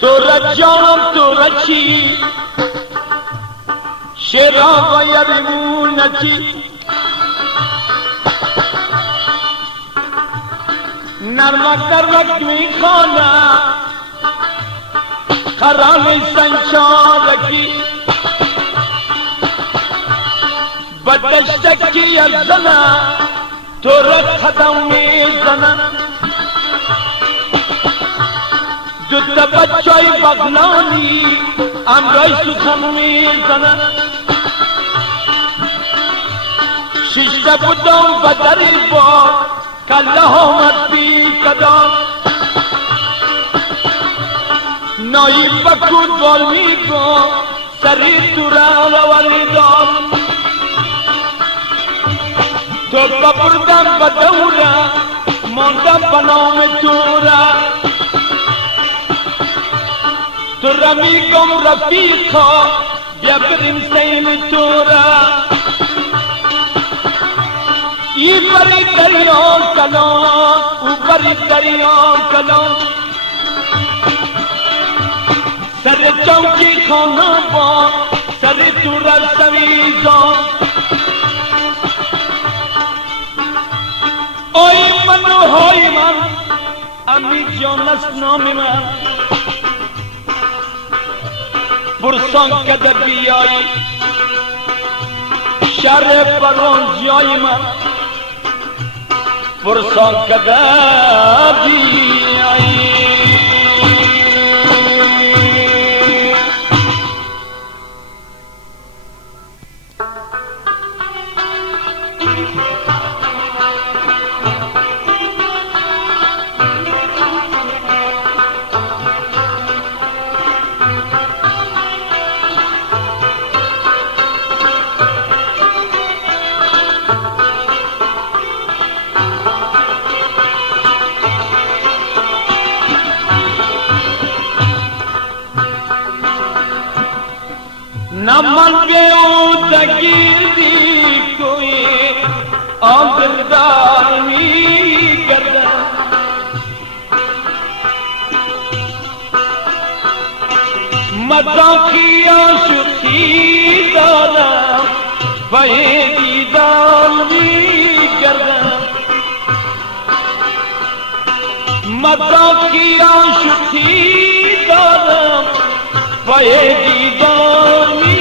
تو جانم تو چی شیرا و یریمونتی نرمک میخوانم خرامی سنچارکی بدشتکی ارزنم تو را قدم میزنم دوتا بچای بغلانی امرای سخن میزنم ششته بودم بدری با کله آمد بی کدام نایی بکود بال میگم سری تو را روانی دار تو ببردم بدوره ماندم بنام تو را تو را میگم رفیقا بیا بریم سیم تو را ای بری دریا کلان او بری دریا کلان سر چوکی خانه با سر تو را سویزان آی من و های من امی جان است نام من پرسان کده بیایی شهر پران جای من پرسان کده بیایی نمال بیو دگیردی کوئی آدردار می گردن مداخی آشقی دارم پای دیدار می گردن مداخی آشقی دارم پای دیدار می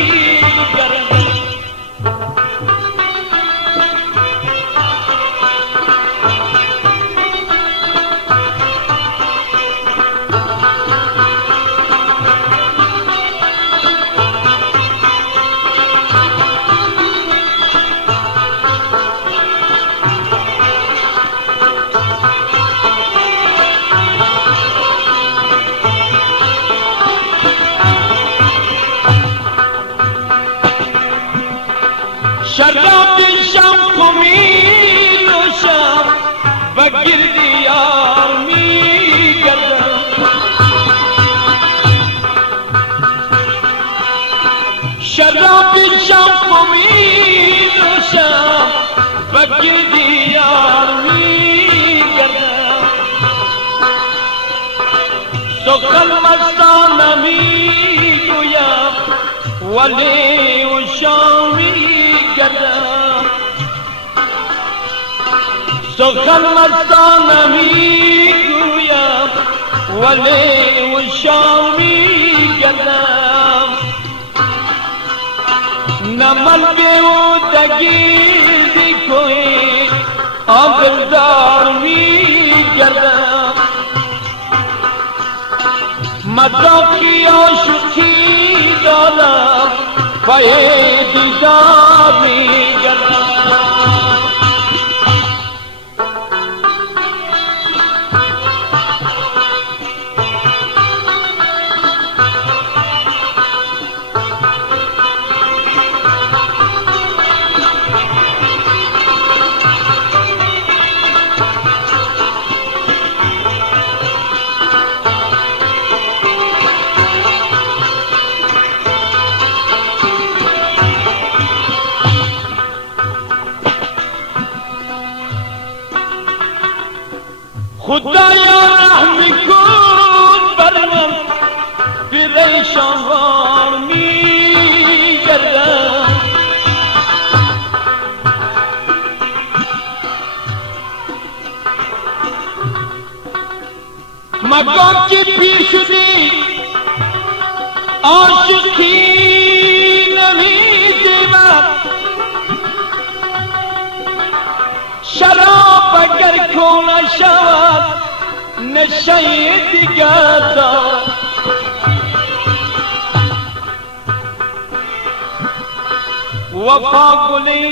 شراب شم می نوشم و گردی یار می گردم شراب شم می نوشم و گردی یار می گردم سخن مستانه می گویم ولی و شامی گردم سخن مستانه می گویم ولی و شامی گردم نمال بیو دگیردی کوئی آبردار می گردم مداخی آشقی دارم پای دیدار می گردم خدایا رحم کن بر من मगों की पीछुदी आशिकी नमी जीवत शराब अगर खोना शवत नशे दिगाता वफा गुली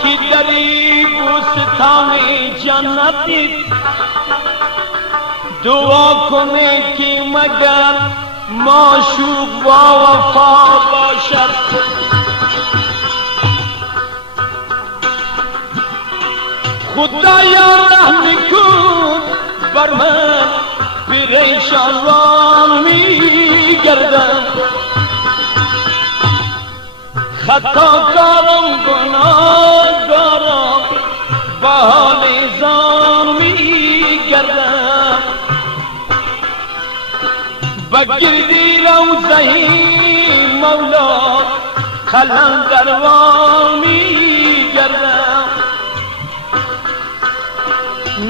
की दरी बुस्ताने जन्नती दुआ कुने की मगर माशूक व वफा बाशर खुदाया रहम कून बरमन परेशान वामी गर्दन खता कारम गुनाहगारम बहाने ज़ामी गर्दन बगिरदी रौज़ही मौला खलंदर वामी गर्दन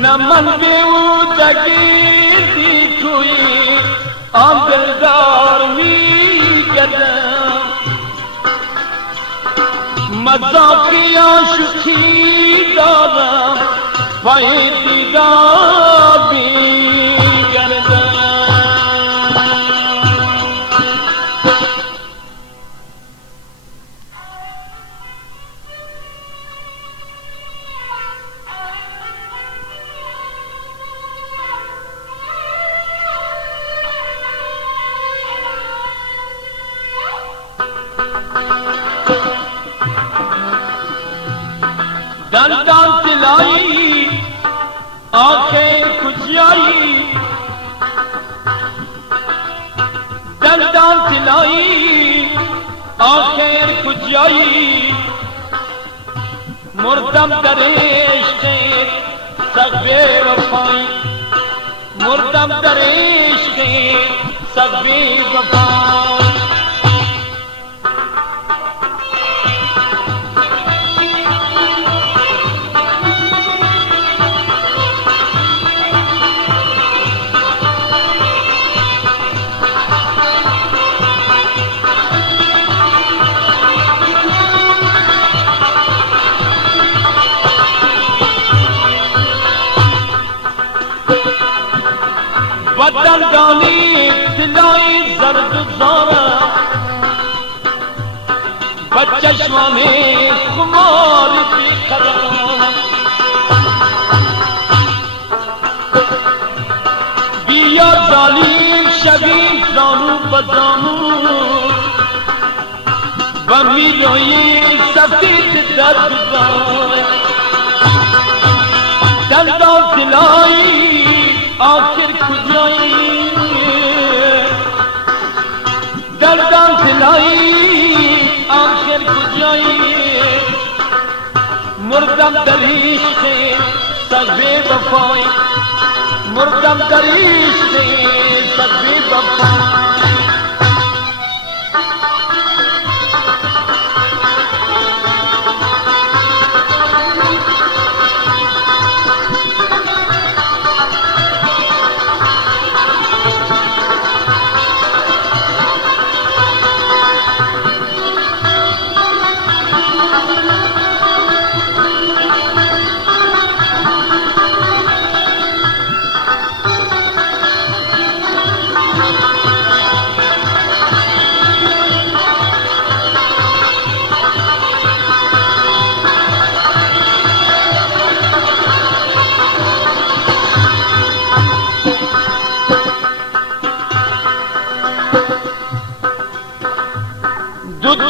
नमन बेउदगी कोई आंदलदार मी गर्दन मज़ाक़ी आशिकी दादम फ़ैदीदा भी गर्दन दंदान सिलाई आंखें खुजियाई दंदान सिलाई आंखें खुजियाई मुर्दम दरेश के सबे वफाई मुर्दम दरेश के सबे वफाई बदल गानी दिलाई जर्द ज़ारा बचश्मा में खुमार की कदम बिया जालिम शबीब जानू बजानू बमी रोई सफेद दर्द दंदा दिलाई आखिर खुजाई दर्दां सिलाई आखिर खुजाई मुर्दम दरीश से सबे वफाई मुर्दम दरीश से सबे वफाई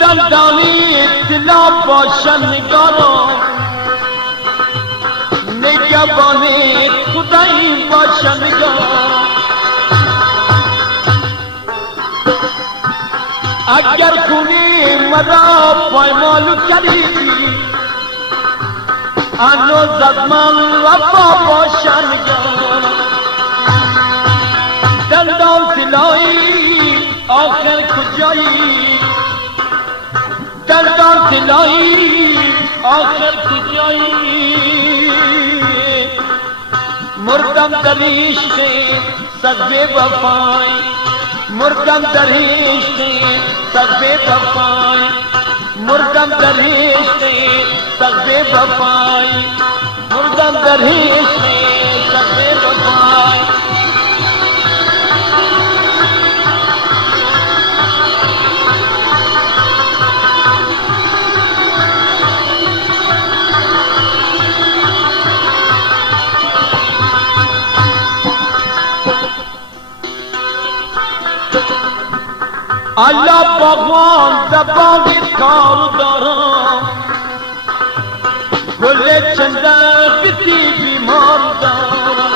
दलदानी इत्तला बाशन निगारो निगहबाने खुदाई बाशन निगारो अगर खूनी मरा पैमाल करी आनो जज़मान वफा बाशन निगारो दलदान सिलाई आखिर खुजाई दर्दां सिलाई आखिर खुजाई मुर्दम दरीश से सदबे वफाई, मुर्दम दरीश से सदबे वफाई, मुर्दम दरीश से सदबे वफाई, मुर्दम दरीश से सदबे वफाई। अल्लाह भगवान दबावे कार दराम, बोले चंदा किसी बीमार दारा,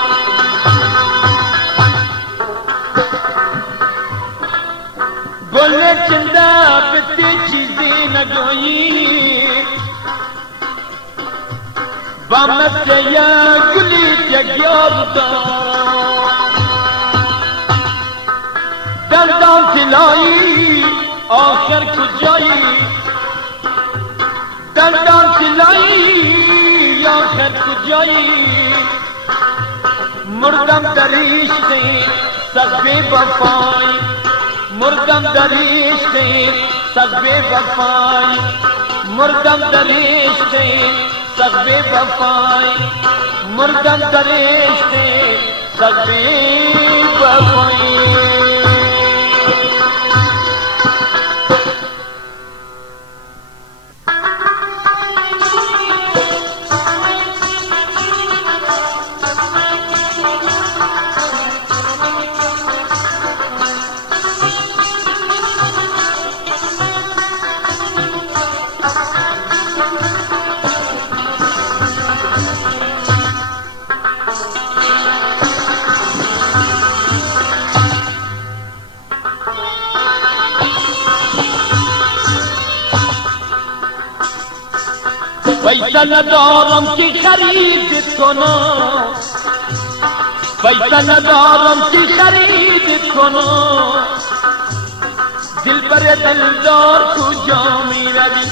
बोले चंदा किसी चीजें न गोई, बामत या गुली जग्यार दारा, दर्दां सिलाई आखिर खुजाई, दर्दां सिलाई आखिर खुजाई, मुर्दम दरीश से सदबे वफाई, मुर्दम दरीश से सदबे वफाई, मुर्दम दरीश से सदबे वफाई, मुर्दम दरीश से सदबे वफाई। पैसा नदारम की खरीद कोनो, पैसा नदारम की खरीद कोनो, दिल पर दिलदार को जामी रवि,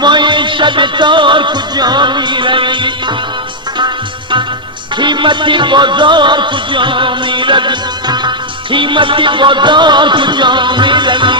मैं शबतार को जामी रवि, कीमती बाजार को जामी रवि, कीमती बाजार को जामी रवि।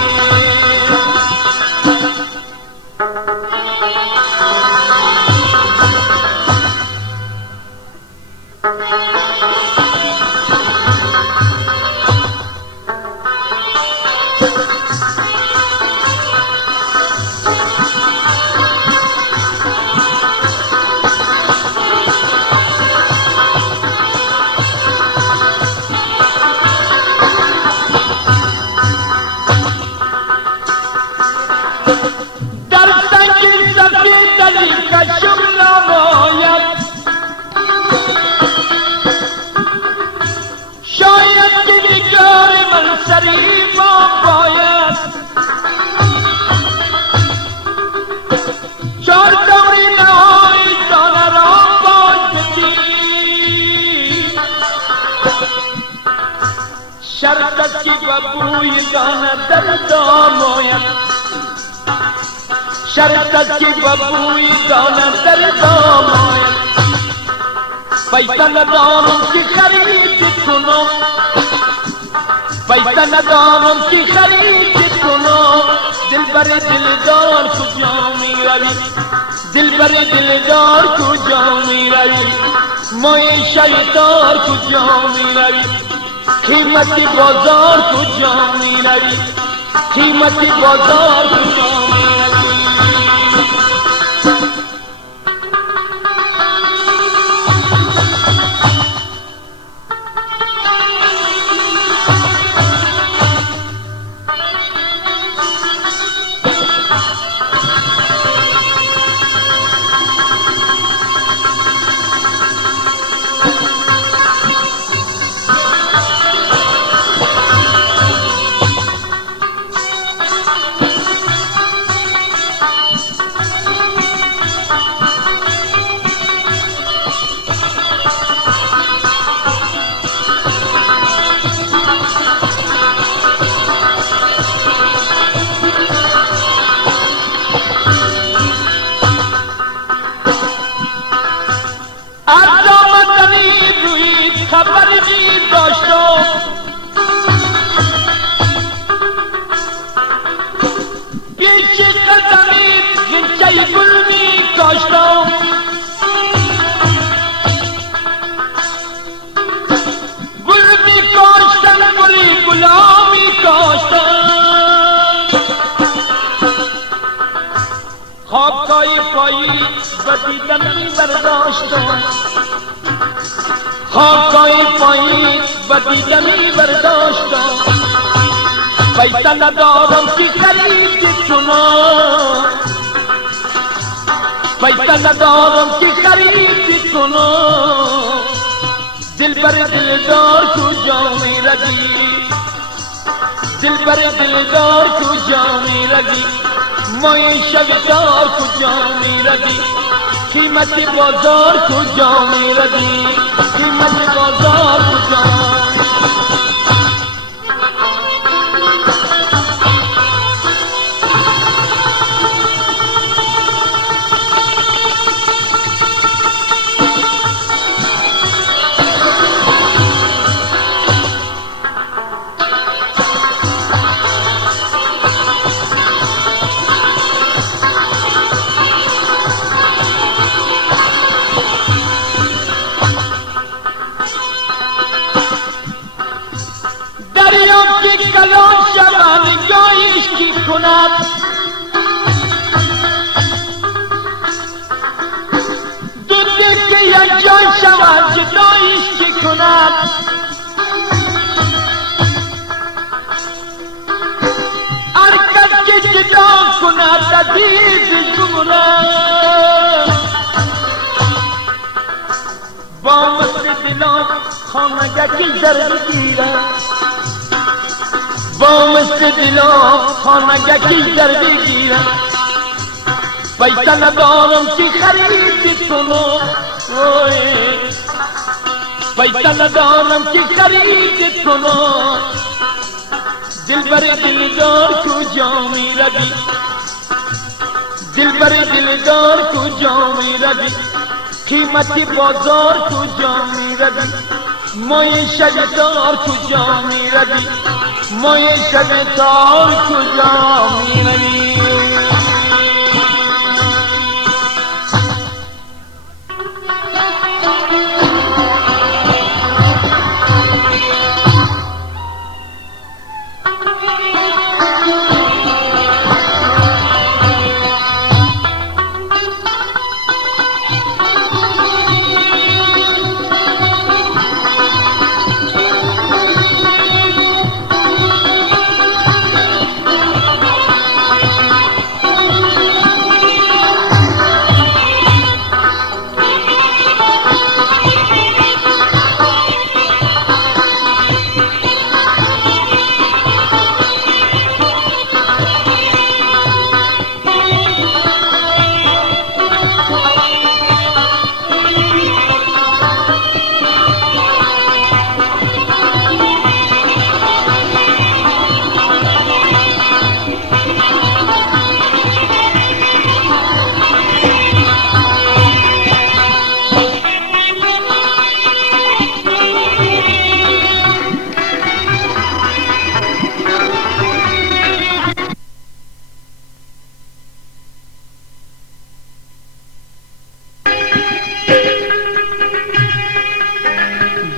शरदत की बबूई गाना दर्दा मोया, शरदत की बबूई गाना दर्दा मोया, पैसा नदारों की खरीद सुनो, पैसा नदारों की खरीद सुनो, दिल भरे दिलदार को जामी रवि, दिल भरे दिलदार को जामी रवि, मोए शैतार को जामी रवि, कीमती बाजार को जामी रवि, कीमती बाजार को जामी रवि। غلامی کاشتم خاکای پایی و دیدمی برداشتم خاکای پایی و دیدمی برداشتم پیسه ندارم که خرید کنم پیسه ندارم که خرید کنم دلبر دلدار کجا می روی دلبر دلدار کجا می روی مای شبدار کجا می روی قیمت بازار کجا می روی قیمت بازار کجا کلان شود نگاهش کی کند دو دل که یک جای شود جدایش کی کند هر کس که جدا کند عزیز گمراه با مثل دلان خانگکی در بگیرد با مثل دلان خانگکی در بگیرم پیسه ندارم که خرید کنم پیسه ندارم که خرید کنم دلبر دلدار کجا می روی دلبر دلدار کجا می روی قیمت بازار کجا می روی مای شبدار کجا می روی مای شبدار کجا می روی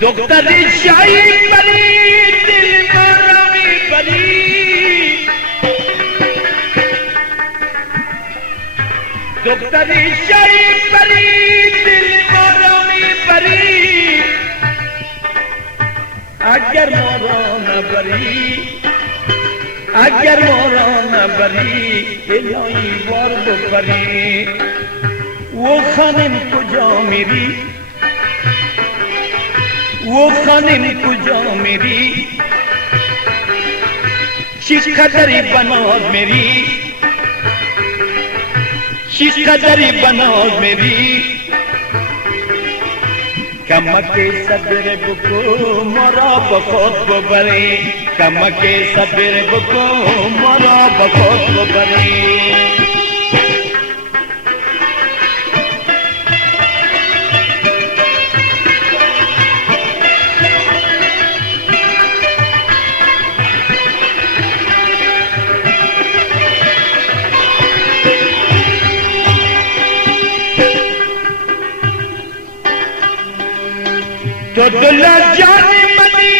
دختر شاهی پری دل مرامی پری دختر شاهی پری دل مرامی پری اگر مارا نبری اگر مارا نبری الهی بار بپری و خانم کجا میری वो खानिम कुजा मेरी शिखदरी बनाओ मेरी शिखदरी बनाओ मेरी कमके सदर बुको मरा बखोत बबरे कमके सदर बुको मरा बखोत बबरे तो दुल्ला जान मनी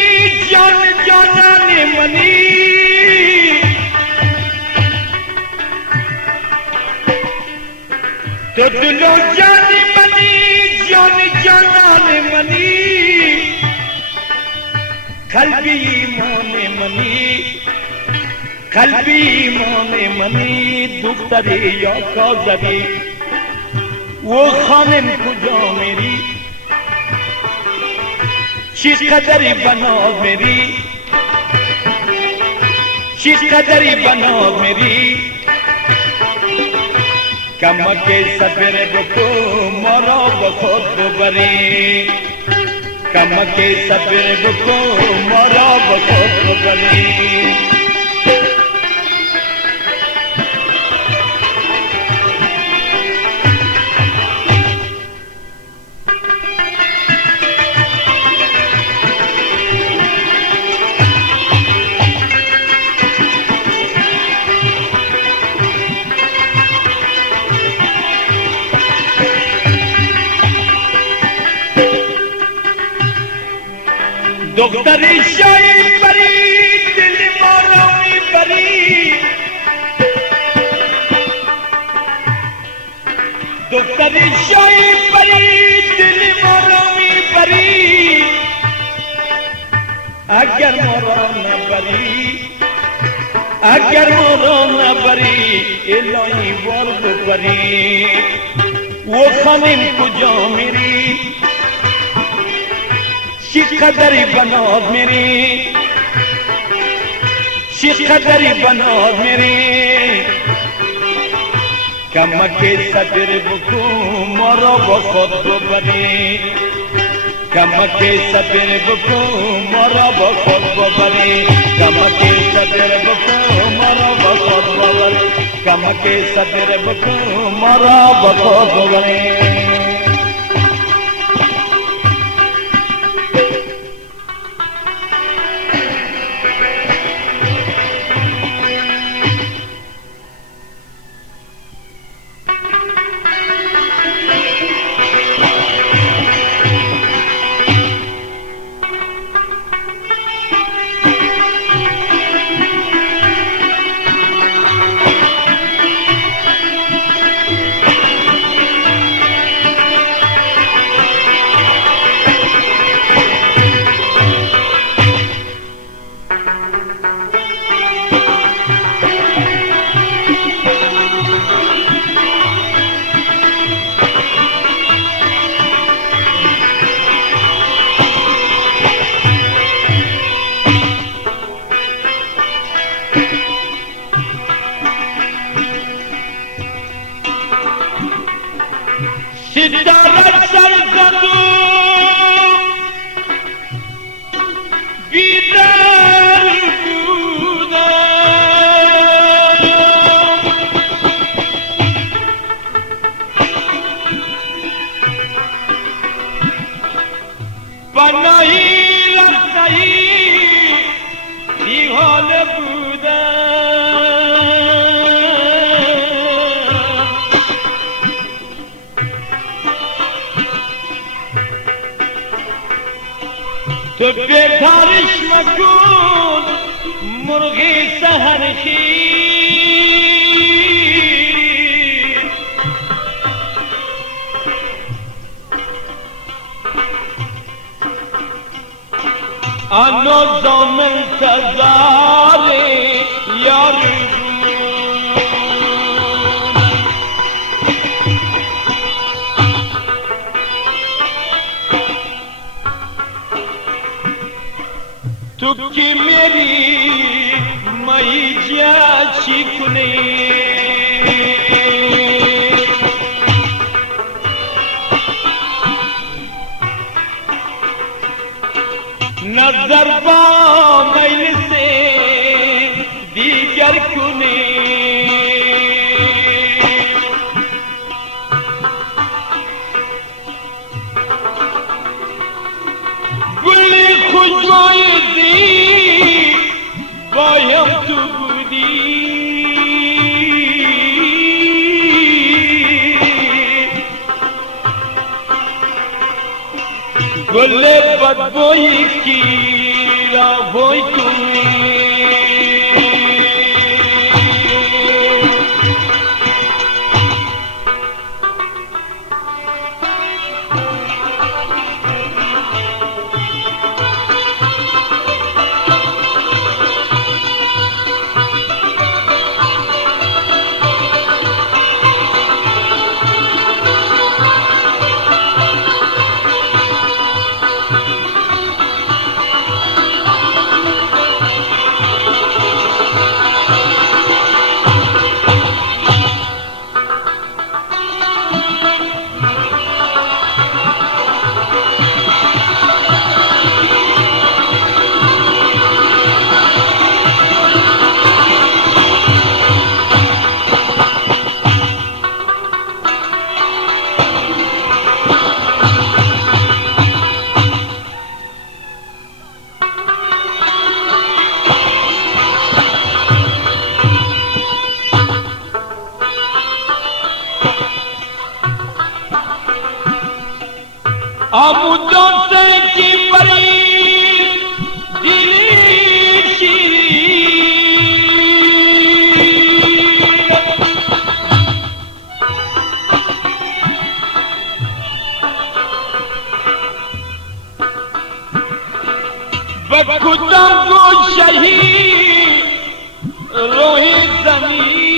जान जाना ने मनी तो दिलो जाने मनी जाने मनी कल्बी मोने मनी दुख्तरी या कौजरी वो खानिन कुजो मेरी शिकदरी बनो मेरी शिकदरी बनो मेरी कम के सफर बको मरो बखोद बरी कम के सफर बको मरो बखोद बरी दुख्तरी शाही परी दिल मोरोमी परी दुख्तरी शाही परी दिल मोरोमी परी अगर मोरो न परी इलोई वर्द परी वो खानिन कुजो मेरी शिकदरी बनोद मेरी कम के सदर बुकू मरो बखोद बनी कम के सदर बुकू मरो बखोद बनी कम के सदर बुकू मरो बखोद बनी कम के सदर बुकू मरो बखोद बनी सितारा सरकतू बीदार कूदा पनाही लगताही दीवान कूदा तो बेखारिश मकून मुर्गी सहर की अनो ज़ोमन सज़ारे यार तुकी मेरी मई जा चिकने नजर मैल से दीगर कुने गुली खुशबोई दी बायम तुबदी गुले बदबोई की राहोई तुम्हें बखुदम को शहीद रोही जमीन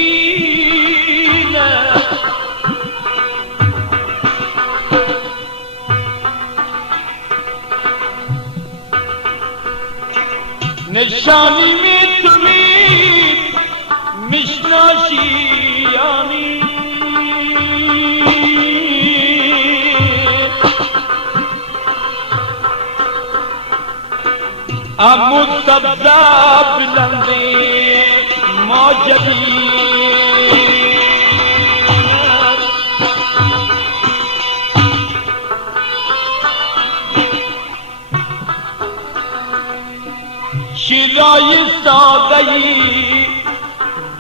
निशानी में तुम्हें मिशनाशियानी मुतब्दा बुलंदे मौजदी शिराई सागई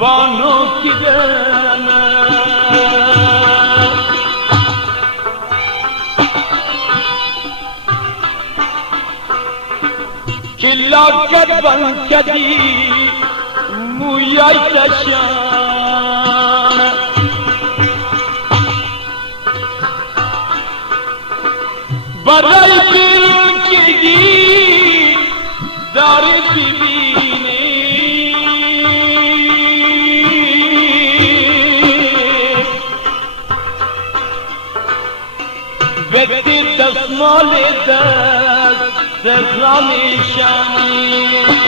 बानों की चिल्ला कर बन कदी मुया शान बड़ाई दिल की दार बीबी ने व्यक्ति दसमाले दसराने शानी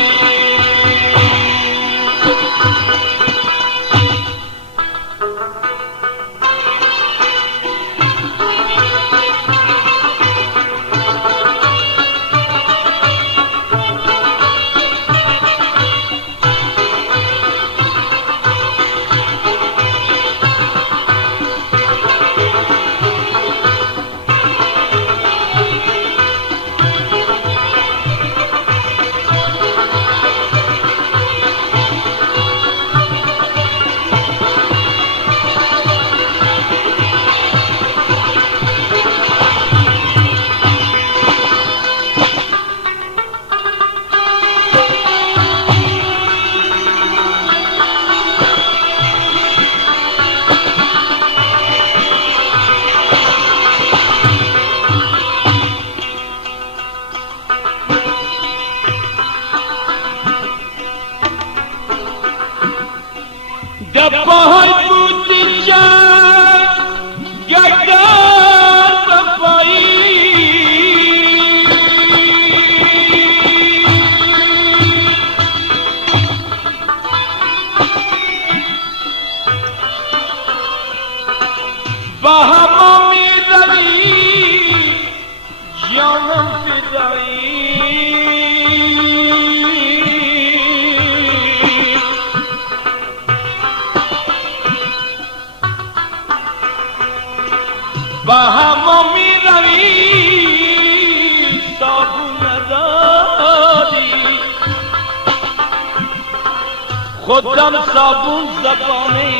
खुदम साबुन ज़बाने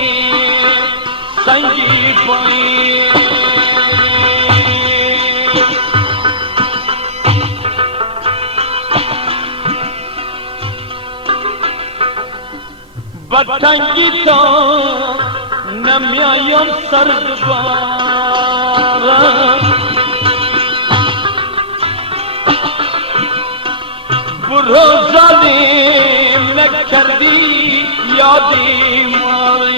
संगी पाई बटंगी तो नम्यायम सरदबार बुरो जालिम न कर दी यादें मारे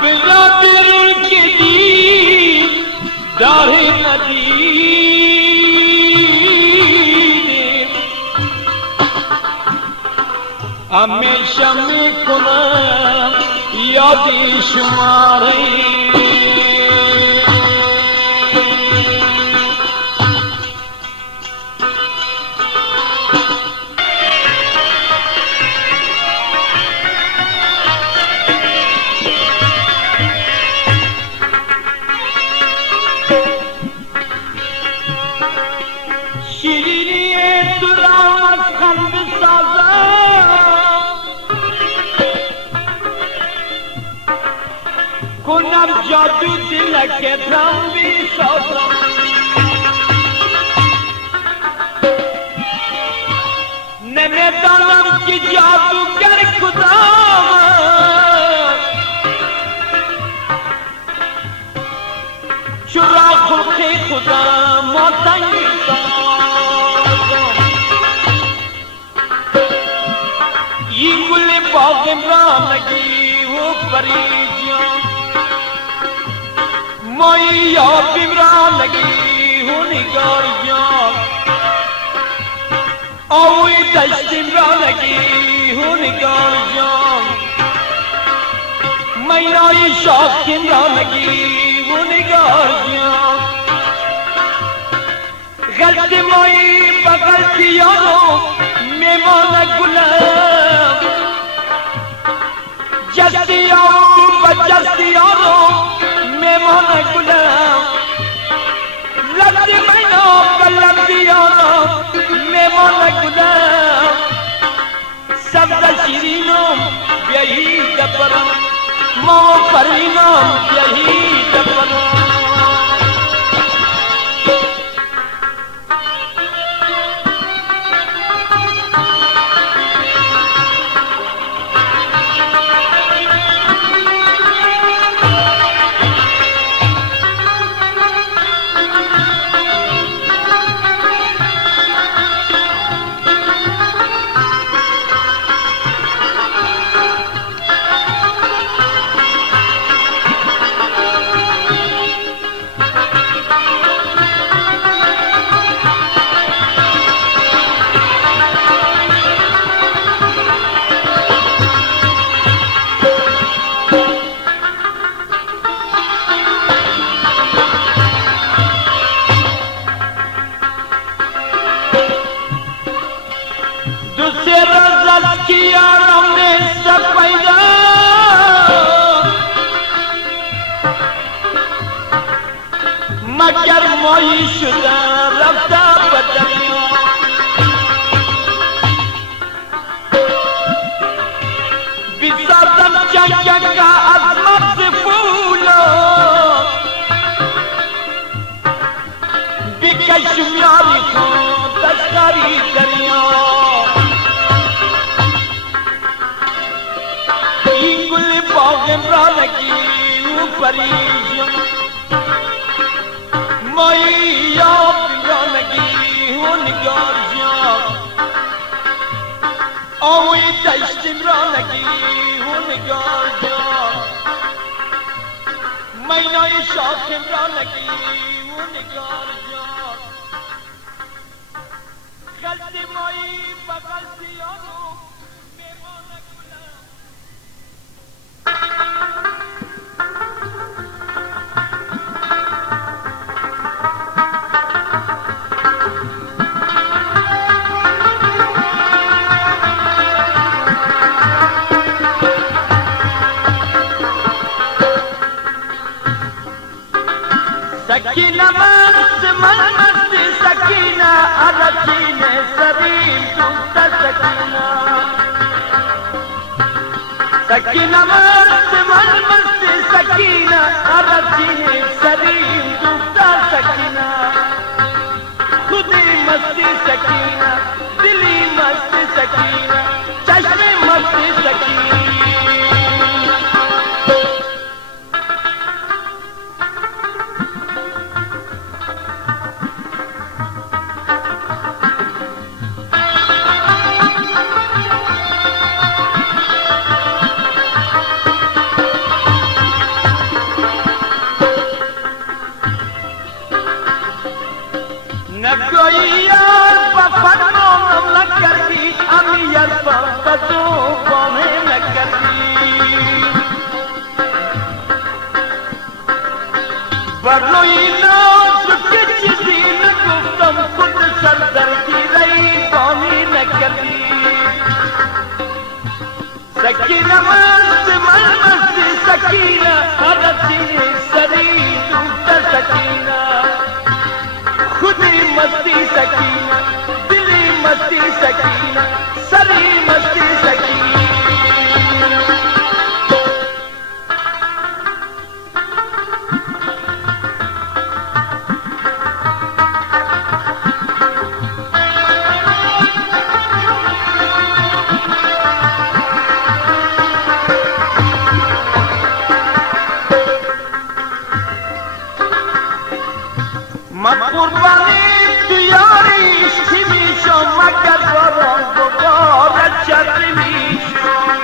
बिरादर के दी दाहे नदी हमेशा में कुना यादें शुमारे कुनम जादू दिल के भ्रम भी सौदा नमे दानम की जादू कर खुदा खे खुदा मोताई ये गुल बाग इमरान लगी वो परीजियों मोई याद इमरान लगी वो निगारियों और दश्त इमरान लगी वो निगारियों मैना ये शौक इमरान लगी वो निगारियों गलती मोई बगलती यारों मेहमान गुलाम जस्तियों बजस्तियों मेहमान गुलाम लफ्ज़ मैनो कलम्बियों मेहमान गुलाम सब दशीरीनों यही दबरा मो परीनों यही दबरा किया हमने सब पैदा मगर मोई शुदा रफ्ता बदलियों विसर्जन जग का अजमत से फूलो बिकशुमारी को तस्करी दरिया इमरान की परीजियों मैया इमरान की वो निगारियों और दश्त इमरान की वो निगारियों मैना ये शौक इमरान की वो निगारियों गलती मोई बगलतियों सकीना मस्त मस्त सकीना अरचीने सरीम तुमता सकीना सकीना मस्त मस्त सकीना अरचीने सरीम तुमता सकीना खुदी मस्ती सकीना दिली मस्ती सकीना चश्मे मस्ती सकीना सकीना मस्त मस्त सकीना अरचीने सरीम तुमता सकीना खुदी मस्ती सकीना दिली मस्ती सकीना सरी मस्ती सकीना قربانی تو یاریش کی میشم مگر باران بارد چطری میشم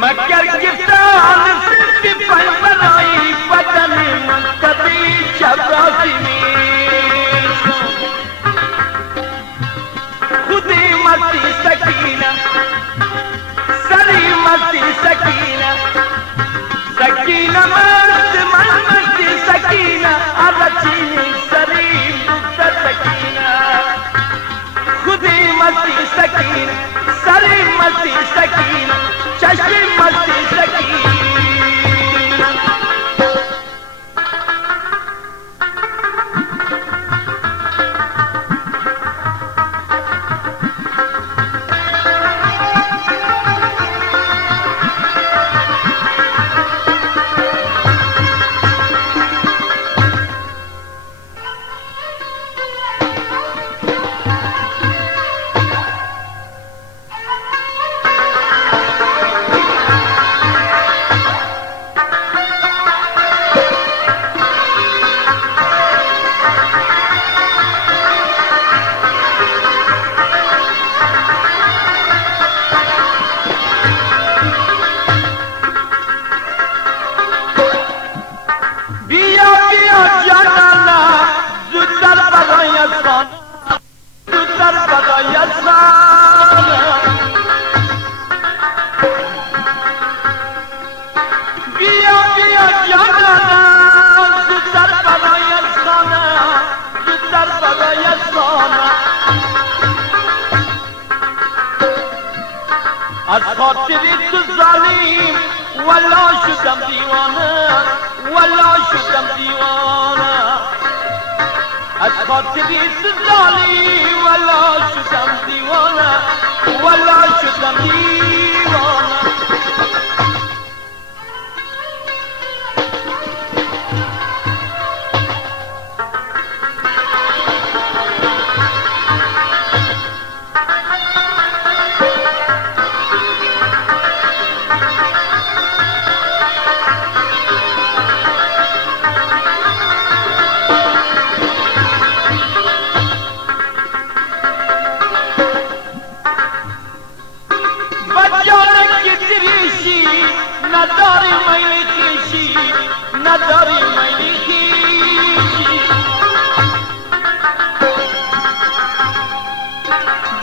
مگر گفتان سنگی پیمنایی بدن من کبی چبراسی میشم خودی مستی سکینه سری مستی سکینه سکینه مرد من مستی سکینه عرچینی سری بکت سکینه خودی مستی سکینه سری مستی سکینه چشمی مستی سکینه از خاطری تو ظالم والله شدم دیوانه والله شدم دیوانه از خاطری تو ظالم والله شدم دیوانه والله شدم دیوانه نداری میلی کشی نداری میلی کشی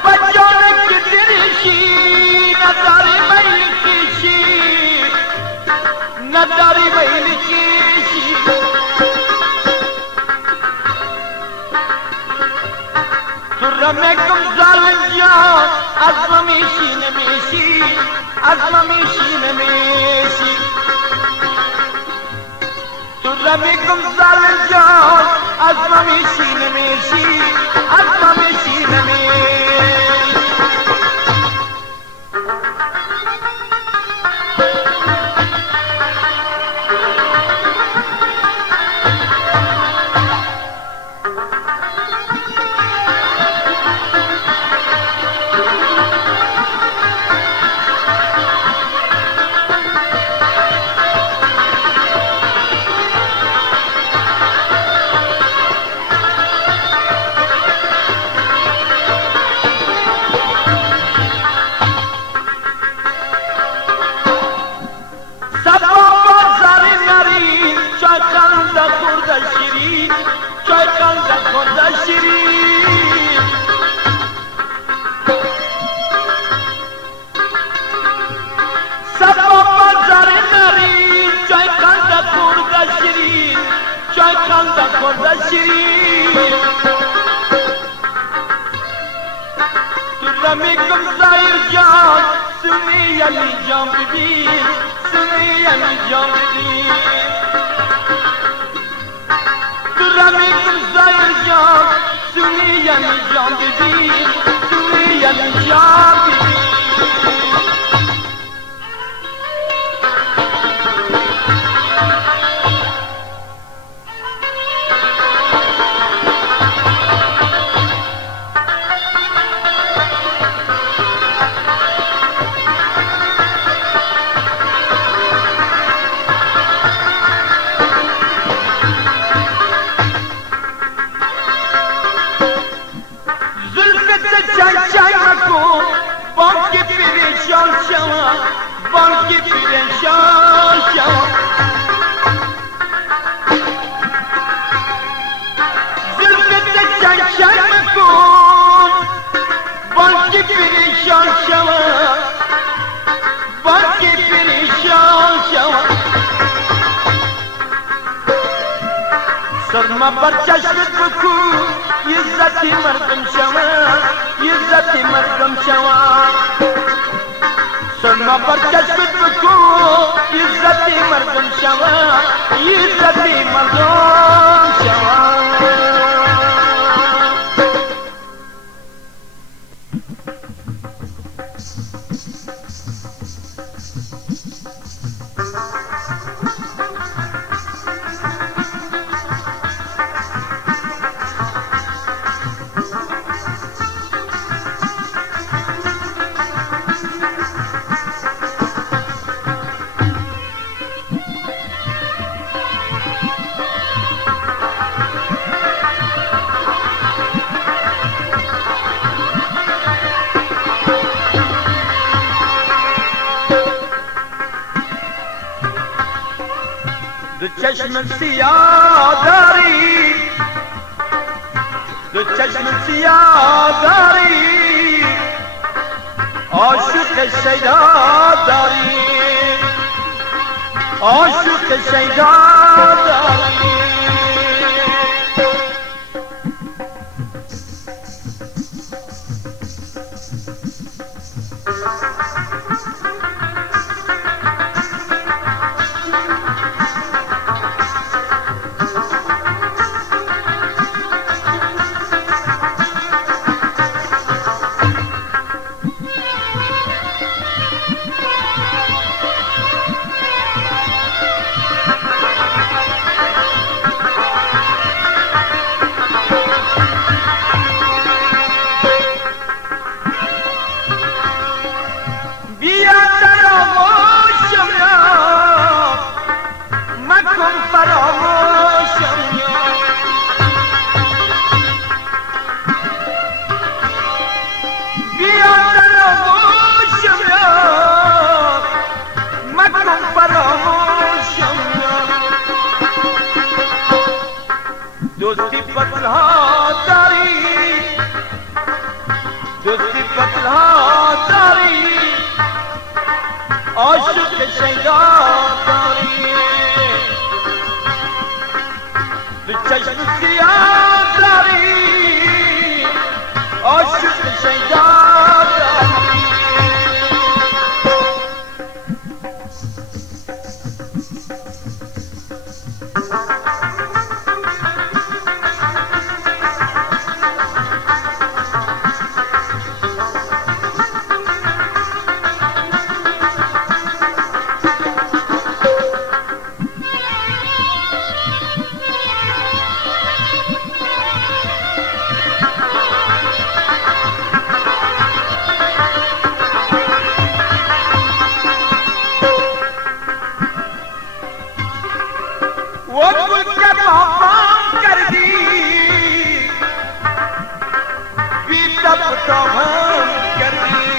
بجانه که درشی نداری میلی کشی نداری میلی کشی تو رمکم ظالم جان از ممیشی نمیشی از ممیشی نمیشی تو رمیگم ظالم جان از ممیشی نمیشی از ممیشی نمیشی رمیگم زایر جان سنی علی جان ببین سنی علی جان ببین تو رمیگم زایر جان سنی علی جان ببین سنی علی جان ببین سرما بر چشمت بکو عزتی مردم شوا عزتی مردم شوا سرما بر چشمت بکو عزتی مردم شوا عزتی مردم شوا دو چشم سیاه داری دو چشم سیاه داری عاشق شیدا داری عاشق شیدا داری دوستی پتلا داری دوستی پتلا داری عاشق شیدا داری به چشم سیاه داری عاشق شیدا داری वो गुल का पापा कर दी बीतब तो हम कर दी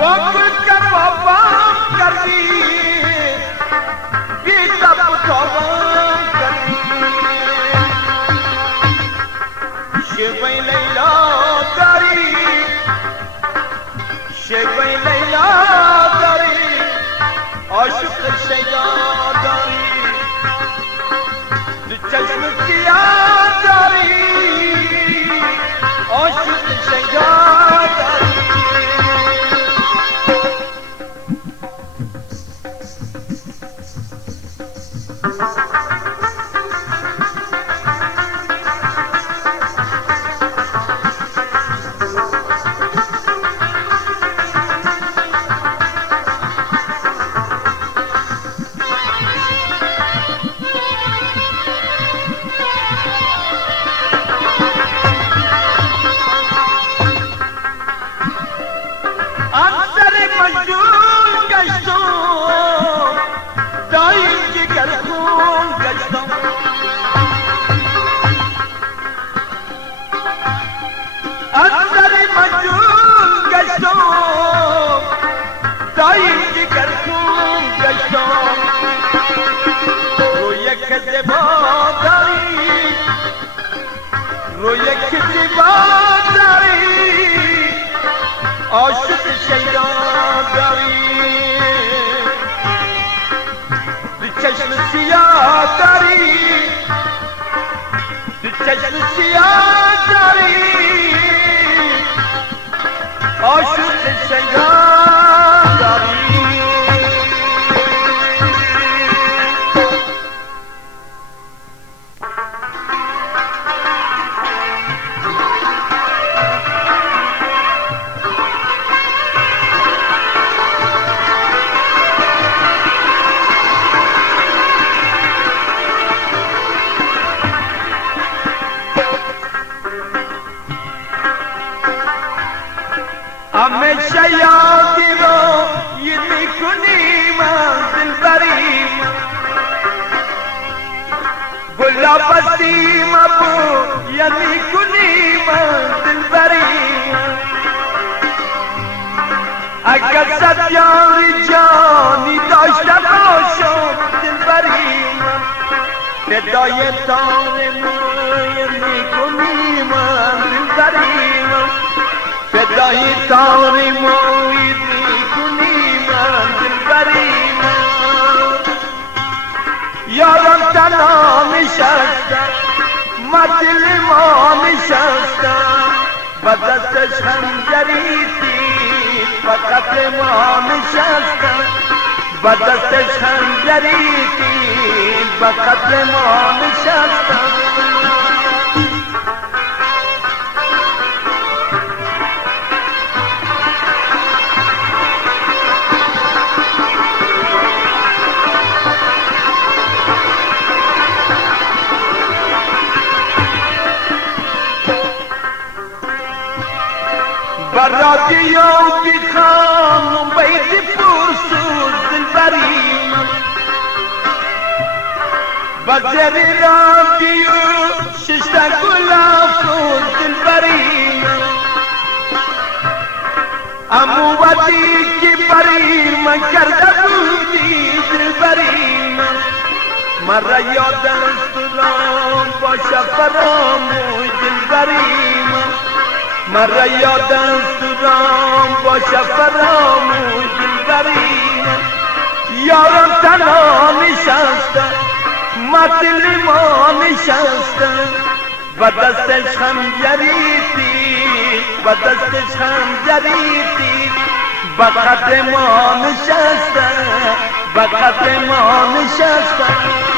वो गुल का पापा कर दी बीतब तो हम कर दी शेबई लैला दारी शेबई लैला عاشق شیدا داری دو چشم سیاه داری عاشق شیدا داری عاشق شیدا داری چشم سیاه داری آشوب شنگان داری همیشه یادی رو یه میکنیم دلبریم گلا بستیم ابو یه میکنیم دلبریم اگر صد یاری جانی داشته باشم دلبریم فدای تان ما یه میکنیم دلبریم فدای تاری موید میکنیم دلبریم یارم تنها نشستم ما دل ما نشستم با دستش خنجری دید با قتل ما نشستم با دستش خنجری دید با قتل ما نشستم رادیو بخوانم بید پرسوز دلبریم بزر رادیو ششتا گلافوز دلبریم امو وقتی که بریم کرده بودی دلبریم مرا یاد استرام باشه فراموش دلبریم مرا یاد استرام باشه فراموش دلبریم یارم تنها نشستم ما دل ما نشستم و دستش خنجری دید و دستش خنجری دید با قدر ما نشستم با قدر ما نشستم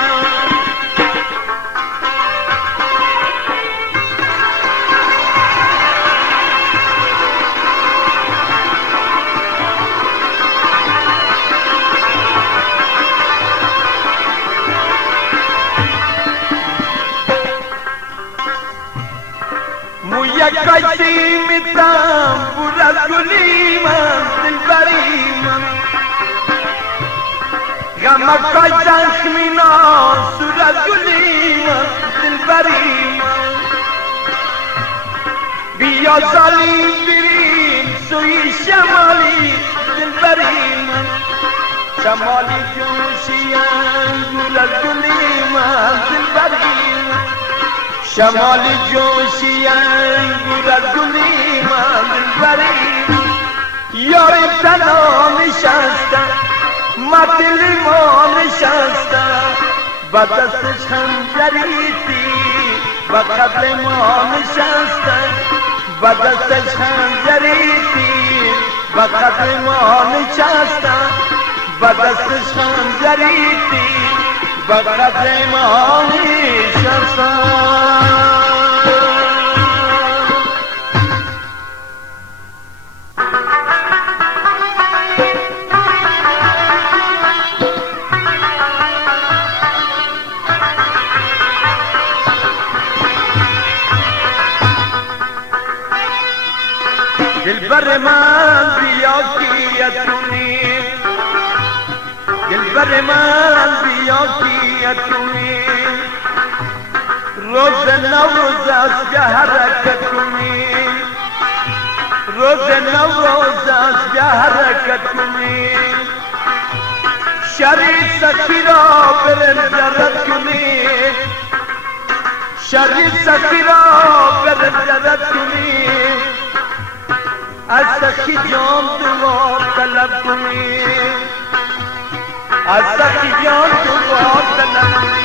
یک کشی میتم بور از گلیم دلبریم غم کش زخمینا سور از گلیم دلبریم بیا سالی بریم سوی شمالی دلبریم شمالی جوشیم گل از گلیم دلبریم شمالی جوشیم گل از گلیم دلبریم یاری تنها نشستم ما دل ما نشستم با دستش خنجری دید با قبل ما نشستم با دستش خنجری دید با قبل ما نشستم با دستش خنجری دید با قبل ما نشستم دلبر من بیا کیتونی دلبر من بیا کیتونی روز نوروز است که حرکت کنی روز نوروز است که حرکت کنی شریف سخی را برنجرد کنی شریف سخی را برنجرد کنی از سخی جان دعا طلب کنی از سخی جان دعا طلب کنی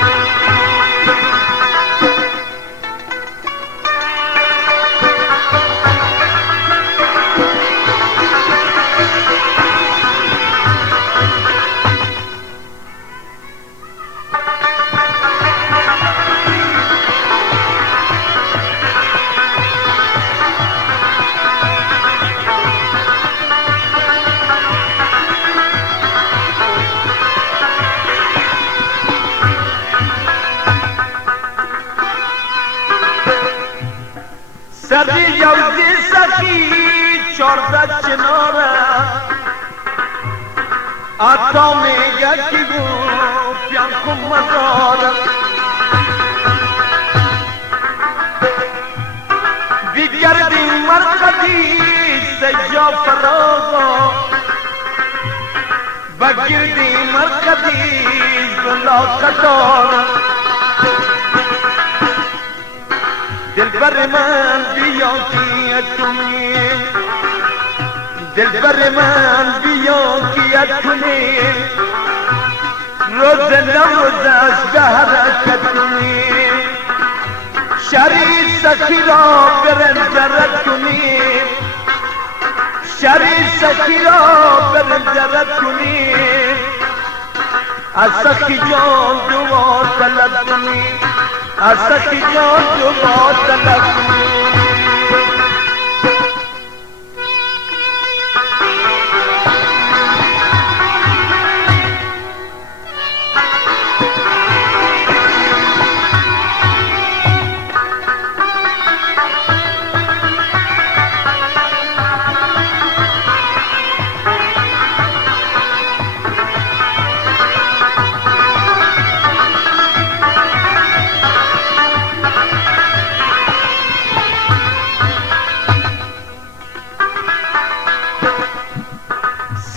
14 چناره آتا میگه کی گو پیان کن مزاره بگردی مرقدی سجا فراغا بگردی مرقدی زلا قدارا دلبر من بیا کیتونی دلبر من بیا کیتونی روز نوروز از به حرکتونی شری سخی را برنجرد کنی شری سخی را برنجرد کنی از سخی جان دعا طلب کنی از سخی جان دعا طلب کنی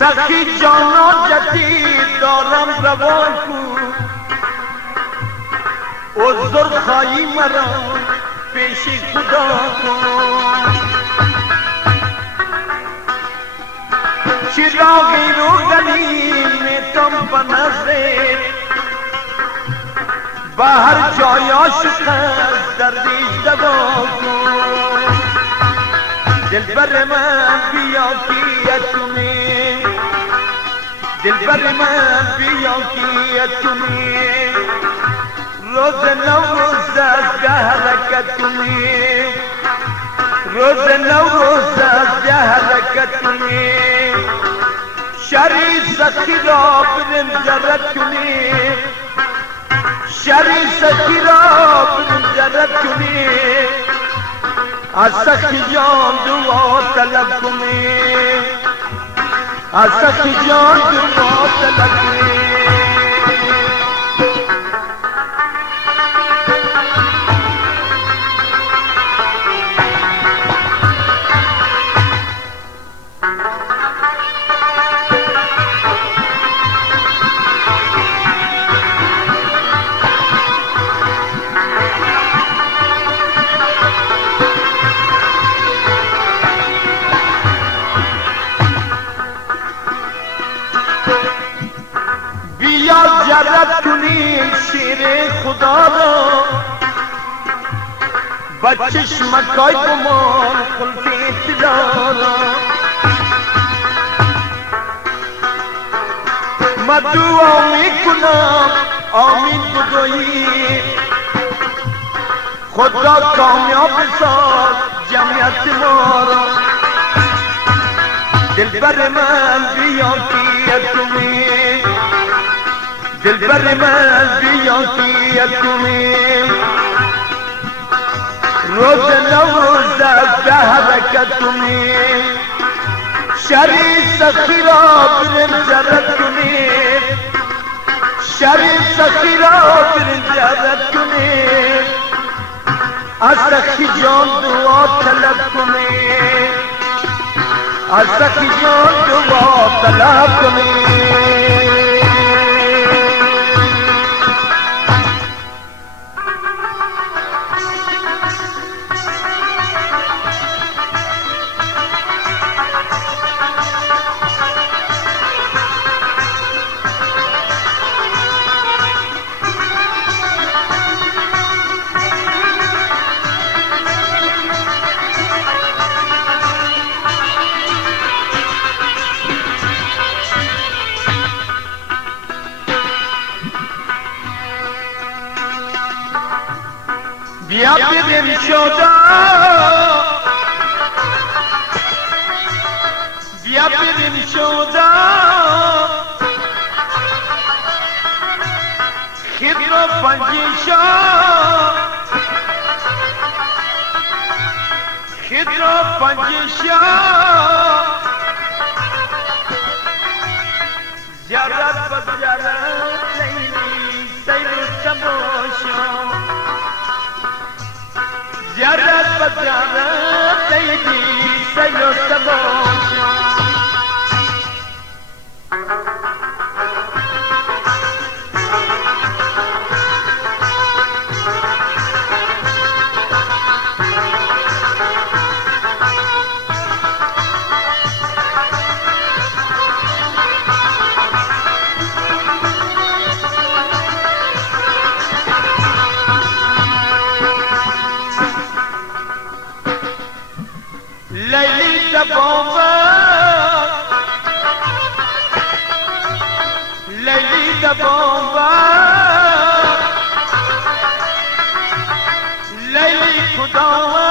سخی جانا جدید دارم روان کو عذر خواهی مرا پیش خدا کن چراغی رو گلی میتم بنظر به هر جای عاشق است دردیش دوا کن دلبر من بیا کیتونی دلبر من بیا کیتونی روز نوروز از به حرکتونی روز نوروز از به حرکتونی شری سخی را برنجرد کنی شری سخی را برنجرد کنی از سخی جان دعا طلب کنی از سخی جان دعا طلب کنی جرد کنی شیر خدا را با چشمکای گمان خلقی تدارا ما دعا میکنم آمین بگویی خدا کامیاب ساز جمعیت ما را دلبر من بیا کیتونی دلبر من بیا کیتونی روز نوروز از به حرکتونی شری سخی را برنجرد کنی شری سخی را برنجرد کنی از سخی جان دعا طلب کنی از سخی جان دعا طلب کنی بیا بریم شودا بیا بریم شودا خیر رو پنجشا خیر किधरो पंजशा ज़्यारत बज़्यारत लैली सैलु तमोशा ज़्यारत बज़्यारत लैली सैलु तमोशा Lady the bomber, Lady the bomber, Lady Kudawa,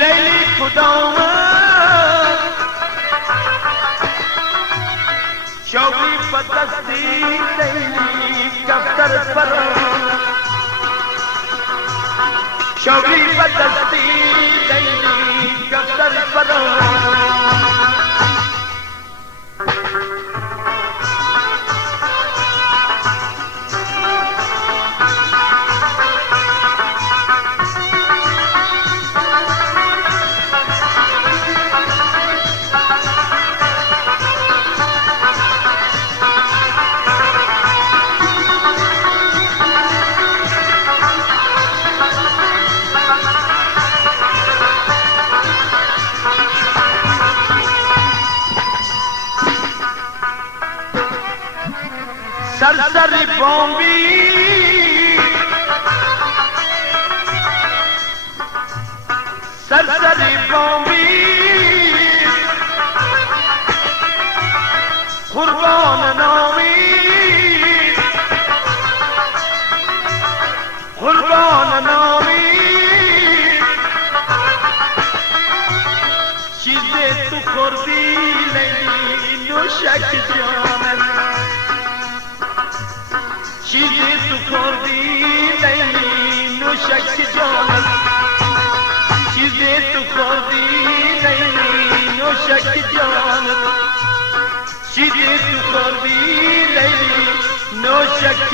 Lady Kudawa, Shoghi patasti Lady kaftar paro. Shauri बदलती लैली कफ्तर परो सरसरी बॉम्बी सरसरी बॉम्बी कुर्बान नामी कुर्बान नामी चीजें तू खुर्दी नहीं नुशक जानन चीजें तू खुर्दी नहीं नुशक जानन चीजें तू खुर्दी नहीं नुशक जानन चीजें तू खुर्दी नहीं नुशक